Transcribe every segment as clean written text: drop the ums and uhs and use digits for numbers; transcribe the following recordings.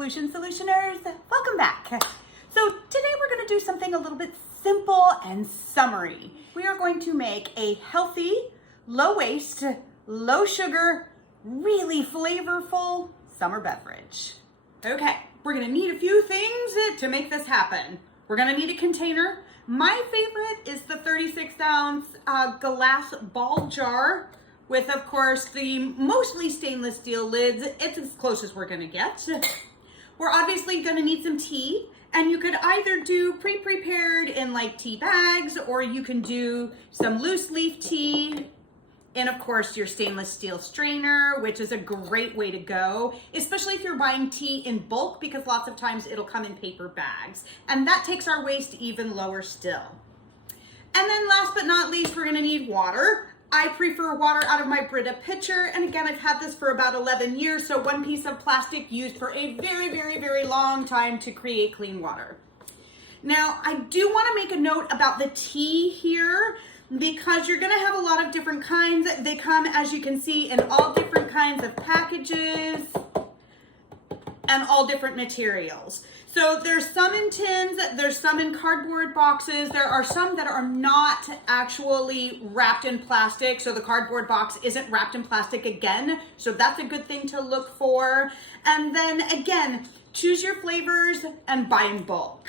Solutioners. Welcome back. So today we're going to do something a little bit simple and summery. We are going to make a healthy, low waste, low sugar, really flavorful summer beverage. Okay, we're going to need a few things to make this happen. We're going to need a container. My favorite is the 36-ounce glass ball jar with, of course, the mostly stainless steel lids. It's as close as we're going to get. We're obviously going to need some tea, and you could either do pre-prepared in like tea bags, or you can do some loose leaf tea in, of course, your stainless steel strainer, which is a great way to go, especially if you're buying tea in bulk, because lots of times it'll come in paper bags, and that takes our waste even lower still. And then last but not least, we're gonna need water. I prefer water out of my Brita pitcher, and again, I've had this for about 11 years, so one piece of plastic used for a very, very, very long time to create clean water. Now, I do wanna make a note about the tea here, because you're gonna have a lot of different kinds. They come, as you can see, in all different kinds of packages and all different materials. So there's some in tins, there's some in cardboard boxes, there are some that are not actually wrapped in plastic, so the cardboard box isn't wrapped in plastic again, so that's a good thing to look for. And then again, choose your flavors and buy in bulk.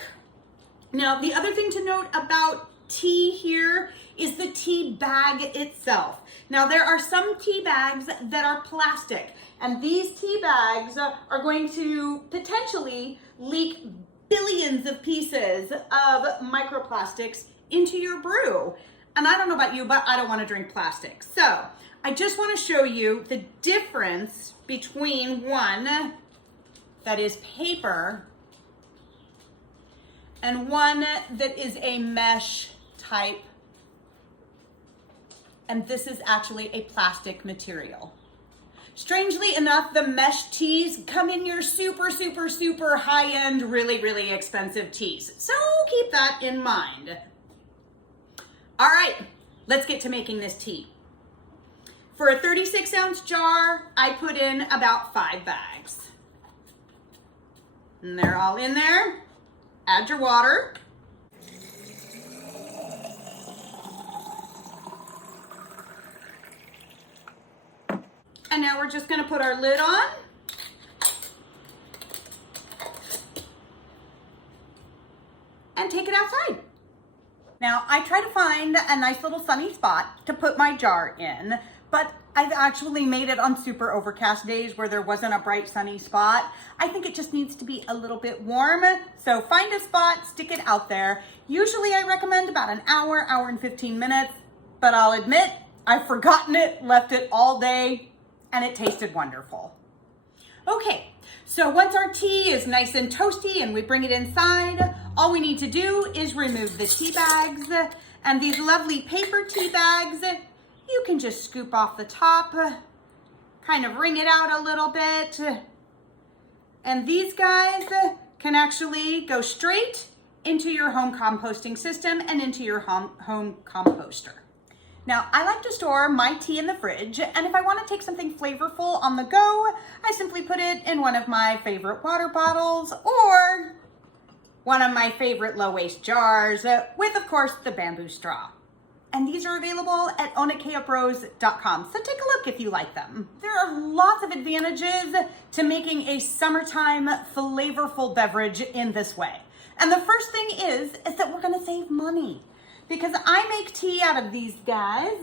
Now, the other thing to note about tea here is the tea bag itself. Now, there are some tea bags that are plastic, and these tea bags are going to potentially leak billions of pieces of microplastics into your brew. And I don't know about you, but I don't want to drink plastic. So I just want to show you the difference between one that is paper and one that is a mesh type, and this is actually a plastic material. Strangely enough, the mesh teas come in your super, super, super high-end, really, really expensive teas. So keep that in mind. All right, let's get to making this tea. For a 36-ounce jar, I put in about 5 bags. And they're all in there. Add your water. And now we're just gonna put our lid on. And take it outside. Now, I try to find a nice little sunny spot to put my jar in, but I've actually made it on super overcast days where there wasn't a bright sunny spot. I think it just needs to be a little bit warm. So find a spot, stick it out there. Usually I recommend about an hour, hour and 15 minutes, but I'll admit I've forgotten it, left it all day, and it tasted wonderful. Okay, so once our tea is nice and toasty and we bring it inside, all we need to do is remove the tea bags. And these lovely paper tea bags, you can just scoop off the top, kind of wring it out a little bit. And these guys can actually go straight into your home composting system and into your home composter. Now, I like to store my tea in the fridge, and if I want to take something flavorful on the go, I simply put it in one of my favorite water bottles or one of my favorite low-waste jars with, of course, the bamboo straw. And these are available at onakeapros.com, so take a look if you like them. There are lots of advantages to making a summertime flavorful beverage in this way. And the first thing is that we're gonna save money, because I make tea out of these guys,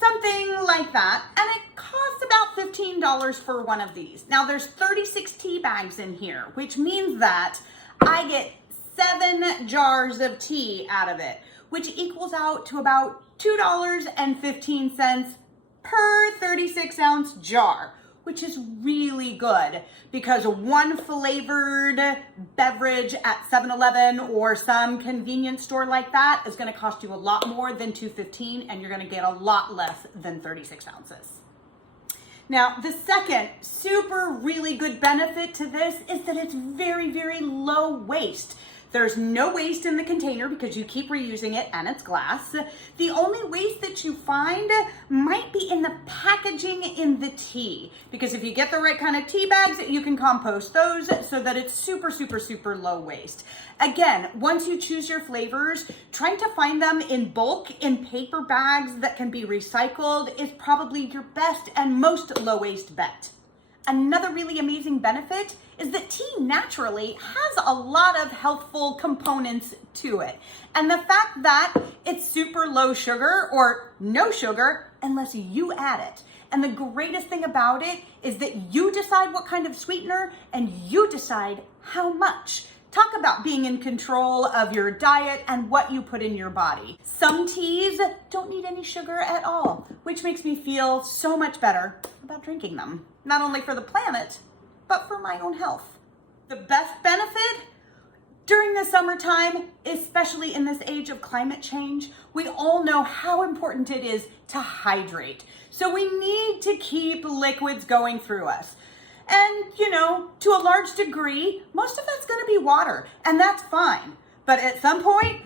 something like that, and it costs about $15 for one of these. Now, there's 36 tea bags in here, which means that I get 7 jars of tea out of it, which equals out to about $2.15 per 36-ounce jar, which is really good, because one flavored beverage at 7-Eleven or some convenience store like that is gonna cost you a lot more than $2.15, and you're gonna get a lot less than 36 ounces. Now, the second super really good benefit to this is that it's very, very low waste. There's no waste in the container because you keep reusing it and it's glass. The only waste that you find might be in the packaging in the tea, because if you get the right kind of tea bags, you can compost those so that it's super, super, super low waste. Again, once you choose your flavors, trying to find them in bulk in paper bags that can be recycled is probably your best and most low waste bet. Another really amazing benefit is that tea naturally has a lot of healthful components to it. And the fact that it's super low sugar or no sugar unless you add it. And the greatest thing about it is that you decide what kind of sweetener and you decide how much. Talk about being in control of your diet and what you put in your body. Some teas don't need any sugar at all, which makes me feel so much better about drinking them. Not only for the planet, but for my own health. The best benefit during the summertime, especially in this age of climate change, we all know how important it is to hydrate. So we need to keep liquids going through us. And, to a large degree, most of that's gonna be water, and that's fine. But at some point,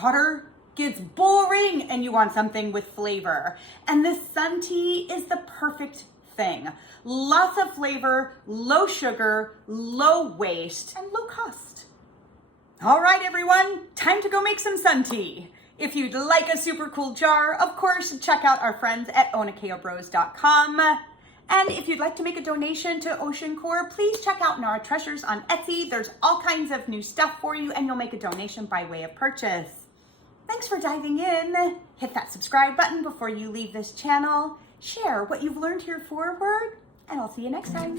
water gets boring and you want something with flavor. And this sun tea is the perfect thing. Lots of flavor, low sugar, low waste, and low cost. All right, everyone, time to go make some sun tea. If you'd like a super cool jar, of course, check out our friends at onakeobros.com. And if you'd like to make a donation to OceanCore, please check out Nara Treasures on Etsy. There's all kinds of new stuff for you, and you'll make a donation by way of purchase. Thanks for diving in. Hit that subscribe button before you leave this channel. Share what you've learned here forward, and I'll see you next time.